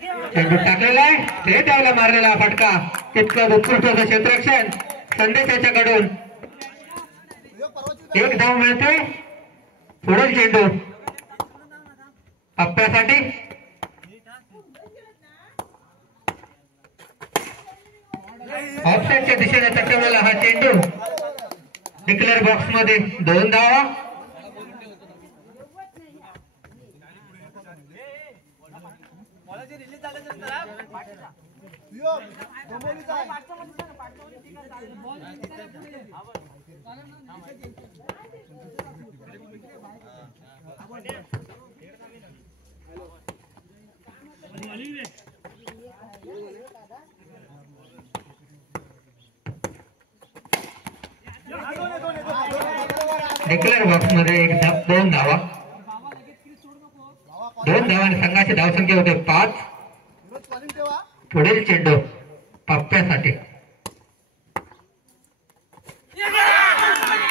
चेंडू टाकलेला आहे, ते त्याला मारलेला फटका तितकं उत्कृष्ट क्षेत्ररक्षण संदेश याच्याकडून. एक धाव मिळते. पुढील चेंडू अप्प्यासाठी. ऑफसाईडच्या दिशेने तटवलेला हा चेंडू डिक्लेअर बॉक्स मध्ये 2 धावा. डिक्लेअर बॉक्स मध्ये 2 धावा. 2 धावांनी संघाची धावसंख्या होते 5. पुढील चेंडू पप्प्यासाठी.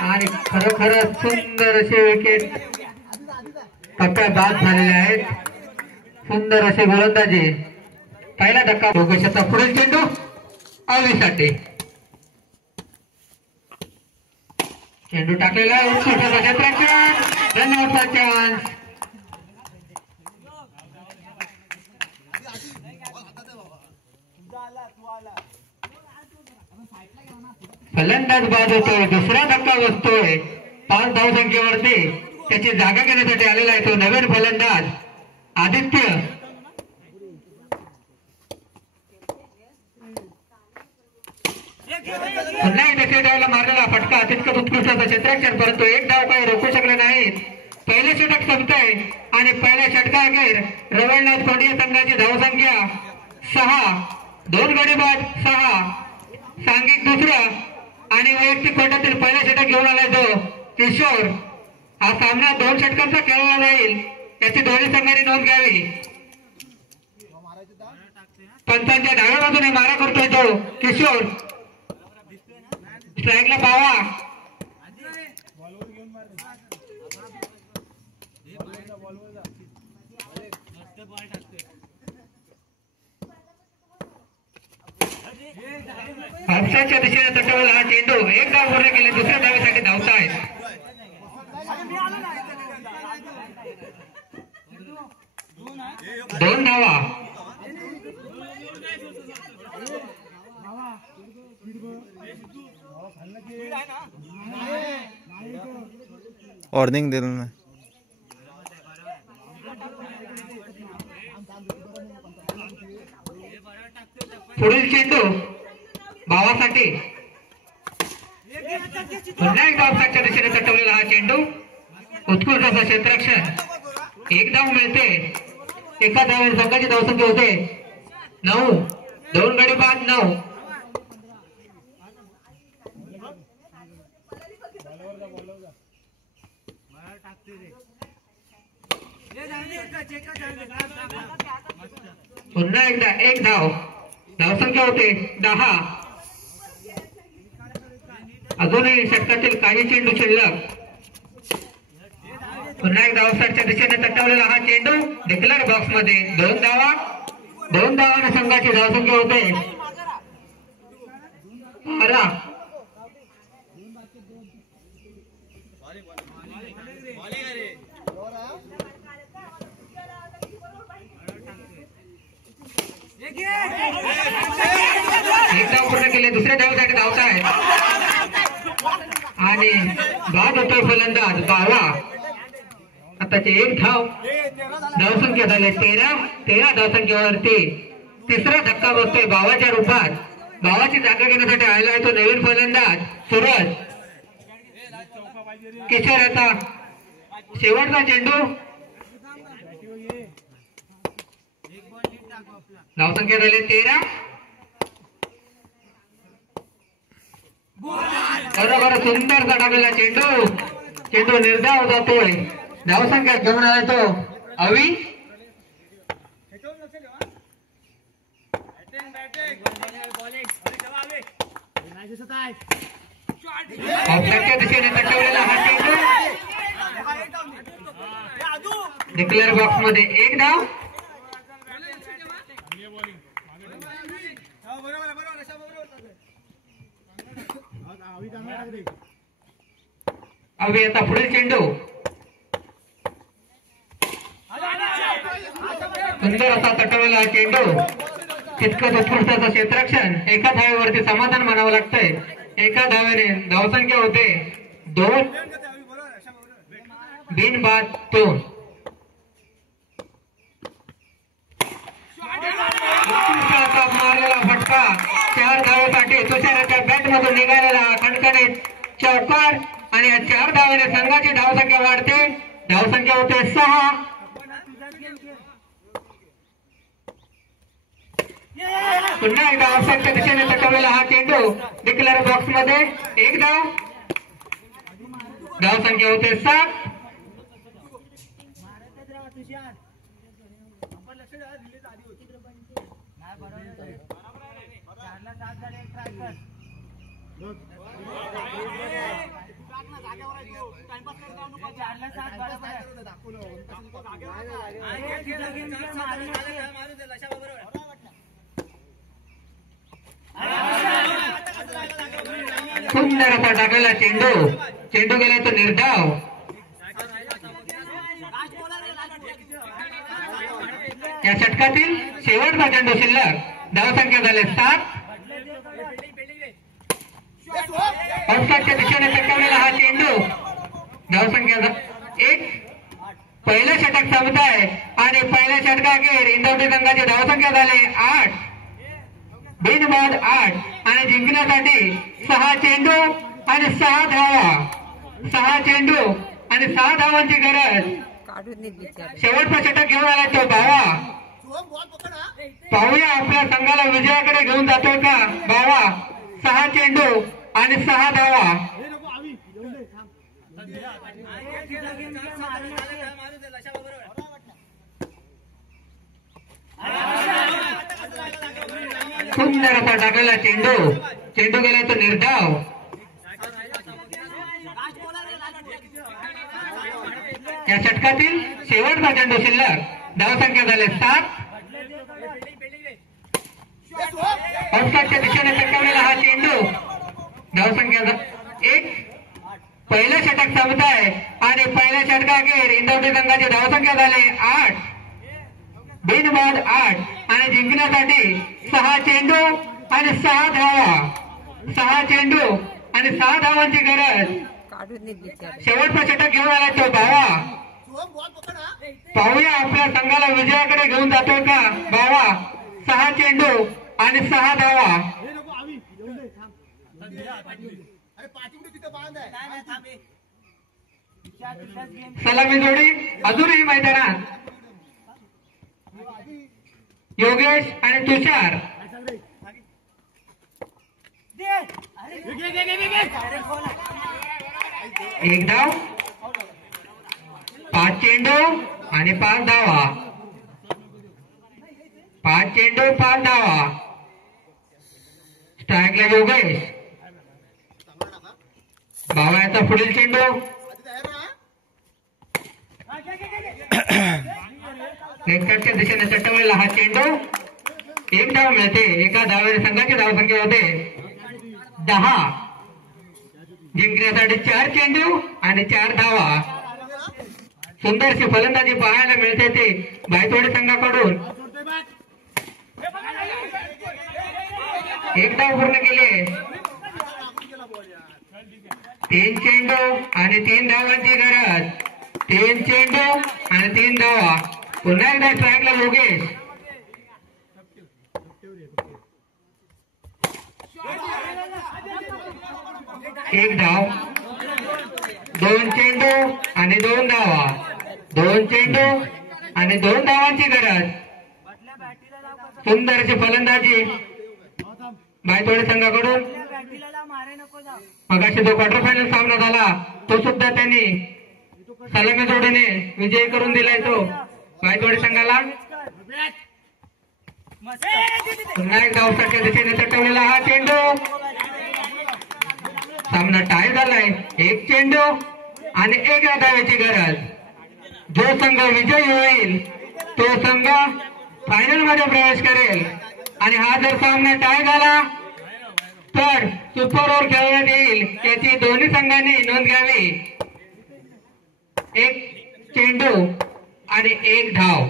आणि खरोखर सुंदर असे विकेट पप्प्या बाद झालेले आहेत. सुंदर असे गोलंदाजी. पहिला धक्का भोगेशाचा. पुढील चेंडू अवीसाठी. चेंडू टाकलेला रनआउटचा चान्स. फलंदाज बाद होतोय. दुसरा धक्का बसतोय 5 धावसंख्येवरती. त्याची जागा घेण्यासाठी आलेला आहे तो नवीन फलंदाज आदित्य. पुन्हा एकदा डावला मारलेला फटका तितकं उत्कृष्ट क्षेत्ररक्षण, परंतु एक डाव काही रोखू शकले नाहीत. पहिले षटक संपतंय आणि पहिल्या षटकाअखेर रवळनाथ कोंडिया संघाची धावसंख्या 6. 2 गडी बाद 6. सांघिक दुसरं आणि वैयक्तिक फटातील पहिला षटक घेऊन आलाय तो किशोर. हा सामना 2 षटकांचा खेळला जाईल याची दोन्ही संघांनी नोंद घ्यावी. पंचांच्या डाव्या बाजूने मारा करतोय तो किशोर. स्ट्राईकला पावा. ऑफसाईडच्या दिशेने तटवला हा चेंडू. एक धाव पूर्ण केले. दुसऱ्या धावेसाठी धावतायत. दोन धावा. वॉर्निंग दिलं ना. पुढील चेंडू भावासाठी. पुन्हा एकदा ऑफसाईडच्या दिशेने तटवलेला हा चेंडू. उत्कृष्ट असा क्षेत्ररक्षण. एक धाव मिळते. एका धावेने संघाची धावसंख्या होते 9. 2 गडी बाद 9. पुन्हा एकदा एक धाव. धावसंख्या होते 10. अजूनही षटकातील काही चेंडू शिल्लक. पुन्हा एकदा ऑफसाईडच्या दिशेने तटवलेला हा चेंडू डिक्लेअर बॉक्स मध्ये 2 धावा. 2 धावाने संघाची धावसंख्या होते 12. एक धाव पूर्ण केले. दुसऱ्या धावेसाठी धावताय आणि बाद होतोय फलंदाज 12. आताचे एक धाव. धावसंख्या झाले 13 धावसंख्येवरती तिसरा धक्का बसतोय भावाच्या रूपात. भावाची जागा घेण्यासाठी आलेला आहे तो नवीन फलंदाज सूरज. किशोर आता शेवटचा चेंडू. धावसंख्या झाली 13. बरोबर सुंदर टाकलेला चेंडू. चेंडू निर्धाव जातोय. धावसंख्या घेऊन आला तो अवी. ऑफसाईडच्या दिशेने तटवलेला हा चेंडू डिक्लेअर बॉक्स मध्ये एक धाव. अवी आता पुढील चेंडू सुंदर असा तटवलेला चेंडू तितकंच उत्कृष्टाचं क्षेत्ररक्षण एका धावेवरती समाधान मानावं लागतंय. एका धावेने धावसंख्या होते 2 बिनबाद 2. मारलेला फटका 4 धावेसाठी तुषाराच्या बॅट मधून निघालेला खणखणीत चौकार आणि या 4 धावेने संघाची धावसंख्या वाढते. धावसंख्या होते 6. पुन्हा एकदा ऑफसाईडच्या दिशेने तटवलेला हा चेंडू डिक्लेअर बॉक्स मध्ये 1 धाव. धावसंख्या होते 7. सुंदर असा टाकलेला चेंडू गेला तो निर्धाव. या षटकातील शेवटचा चेंडू शिल्लक. धावसंख्या झाले 7. ऑफसाईडच्या दिशेने टक्कवलेला हा चेंडू. धावसंख्या 1. पहिलं षटक संपत आहे आणि पहिल्या षटकाखेर इंदौरी संघाची धावसंख्या झाली 8 बिनबाद 8 आणि जिंकण्यासाठी 6 चेंडू आणि 6 धावा. 6 चेंडू आणि 6 धावांची गरज. शेवटचा षटक घेऊन आला तो बावा. पाहूया आपल्या संघाला विजयाकडे घेऊन जातोय का बावा. 6 चेंडू आणि 6 धावा. सुंदर असा टाकलेला चेंडू गेला तो निर्धाव. या षटकातील शेवटचा चेंडू शिल्लक. धावसंख्या झाले 7. ऑफसाईडच्या दिशेने टक्कवलेला हा चेंडू. धावसंख्या 1. पहिलं षटक संपत आहे आणि पहिल्या षटकाखेर इंदौरी संघाची धावसंख्या झाली 8 बिनबाद 8 आणि जिंकण्यासाठी 6 चेंडू आणि 6 धावा. 6 चेंडू आणि 6 धावांची गरज. शेवटचा षटक घेऊन आला तो बावा. पाहूया आपल्या संघाला विजयाकडे घेऊन जातोय का बावा. 6 चेंडू आणि 6 धावा. सलामी जोडी अजूनही मैदानात. योगेश आणि तुषार. 1 धाव. 5 चेंडू आणि 5 धावा. 5 चेंडू 5 धावा. स्ट्राईकला योगेश. बावाचा पुढील चेंडू. नेटच्या दिशेने चटवलेला हा चेंडू. 1 धाव मिळते. एका धावेने संघाची धावसंख्या होते 10. जिंकण्यासाठी 4 चेंडू आणि 4 धावा. सुंदरशी फलंदाजी पाहायला मिळते ते बायतोडी संघाकडून. 1 धाव पूर्ण केले. 3 चेंडू आणि 3 धावांची गरज. 3 चेंडू आणि 3 धावा. पुन्हा एकदा स्ट्राईकला योगेश. 1 धाव. 2 चेंडू आणि 2 धावा. 2 चेंडू आणि 2 धावांची गरज. सुंदरची फलंदाजी बायतोडी संघाकडून. मगाशी जो क्वार्टर फायनल सामना झाला तो सुद्धा त्यांनी सलामी जोडीने विजयी करून दिलाय तो बायतोडी संघाला. पुन्हा एकदा ऑफसाईडच्या दिशेने चटवलेला हा चेंडू. सामना टाय झालाय. 1 चेंडू आणि 1 धावेची गरज. जो संघ विजयी होईल तो संघ फायनल मध्ये प्रवेश करेल आणि हा जर सामना टाय झाला पण सुपर ओव्हर खेळण्यात येईल याची दोन्ही संघांनी नोंद घ्यावी. एक चेंडू आणि एक धाव.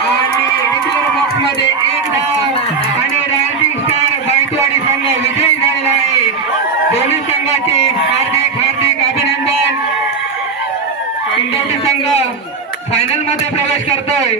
आणि रेग्युलर बॉक्स मध्ये एक धाव आणि रायझिंग स्टार बायतवाडी संघ विजयी झालेला आहे. दोन्ही संघाचे हार्दिक हार्दिक अभिनंदन. इंदोरी संघ फायनल मध्ये प्रवेश करतोय.